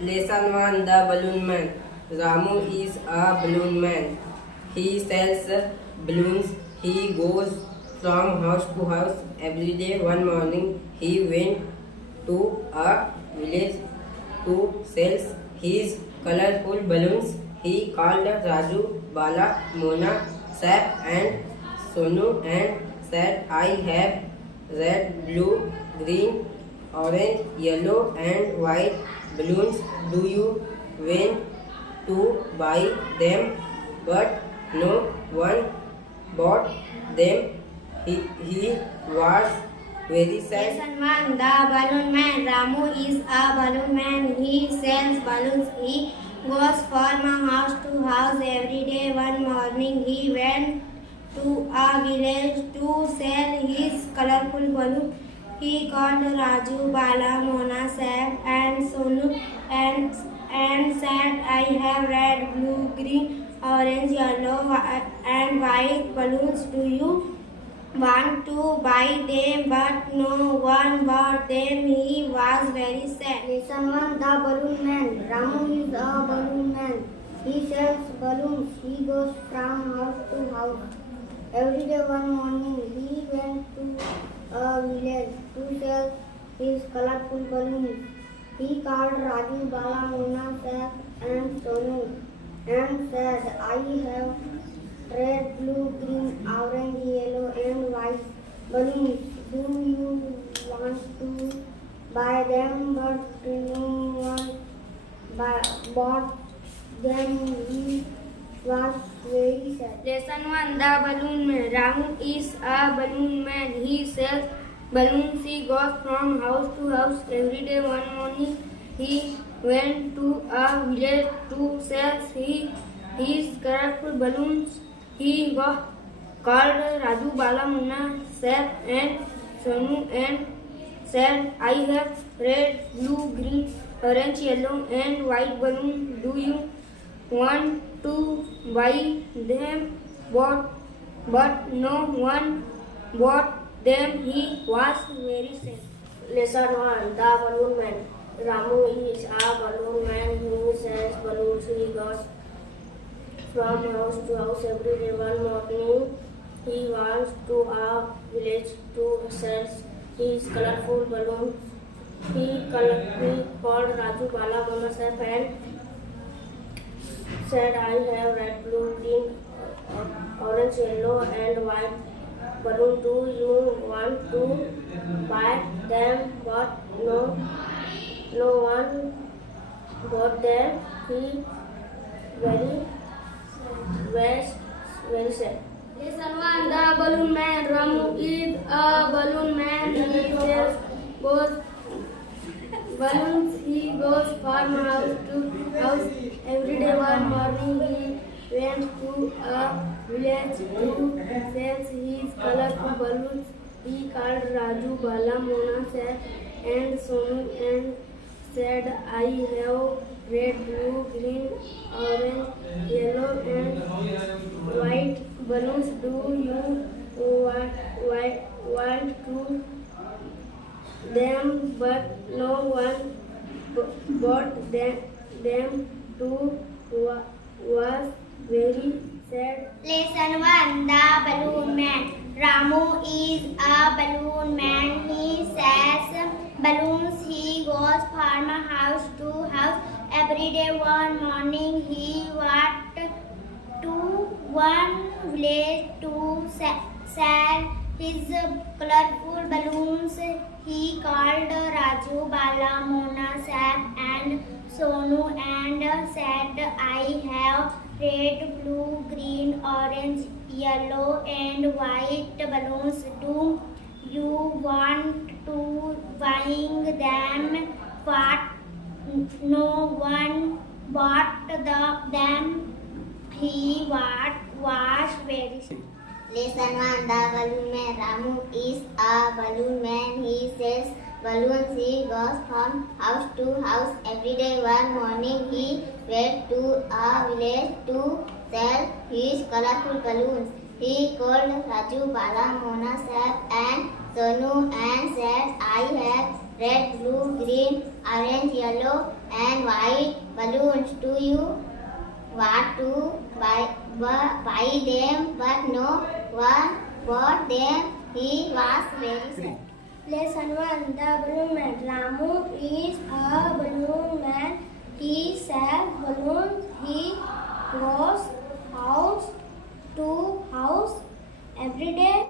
Lesson 1. The Balloon Man. Ramu is a balloon man. He sells balloons. He goes from house to house every day. One morning, he went to a village to sell his colorful balloons. He called Raju, Bala, Mona, Sap, and Sonu and said, I have red, blue, green, orange, yellow, and white balloons. Do you want to buy them? But no one bought them. He was very sad. Lesson 1. The Balloon Man. Ramu is a balloon man. He sells balloons. He goes from house to house every day. One morning he went to a village to sell his colorful balloons. He called Raju, Bala, Mona, Sab and Sonu and said, I have red, blue, green, orange, yellow and white balloons. Do you want to buy them? But no one bought them. He was very sad. Lesson 1. The Balloon Man. Ramu is a balloon man. He sells balloons. He goes from house to house. Every day one morning he went to a village to sell his colorful balloons. He called Raju, Bala, Mona, Sap and Sonu and said, I have red, blue, green, orange, yellow and white balloons. Do you want to buy them? But no one bought them. He was very sad. Lesson 1. The Balloon Man. Ramu is a balloon man. He sells balloons. He goes from house to house every day. One morning he went to a village to sell his colorful balloons. He called Raju, Bala, Mona, Sap and Sonu and said, I have red, blue, green, orange, yellow and white balloons. Do you want to buy them? But no one bought them. He was very sad. Lesson 1. The Balloon Man. Ramu is a balloon man. He sells balloons. He goes from house to house every day. One morning he went to a village to sell his colorful balloons. He called Raju, Bala, Mona, Sap and said, I have red, blue, green, orange, yellow and white balloon. Do you want to buy them? But no one bought them. He very sad. Lesson 1. The Balloon Man. Ramu is a balloon man. He sells balloons. He goes from house to house every day. One morning he went to a village to sell his colorful balloons. He called Raju, Bala, Mona, Sap and Sonu and said, I have red, blue, green, orange, yellow and white balloons. Do you want to them? But no one bought them. Too was very sad. Lesson 1. The Balloon Man. Ramu is a balloon man. He sells balloons. He goes from house to house every day. One morning he went to one village to sell his colorful balloons. He called Raju, Bala, Mona, Sap and Sonu and said, I have red, blue, green, orange, yellow and white balloons. Do you want to buy them? But no one bought them. He was very sad. Lesson 1. The Balloon Man. Ramu is a balloon man. He sells balloons. He goes from house to house every day. One morning he went to a village to sell his colorful balloons. He called Raju, Bala, Mona, Sap and Sonu and said, I have red, blue, green, orange, yellow, and white balloons. Do you want to buy them? But no one bought them. He was very sad. Lesson 1. The Balloon Man. Ramu is a balloon man. He sells balloons. He goes house to house every day.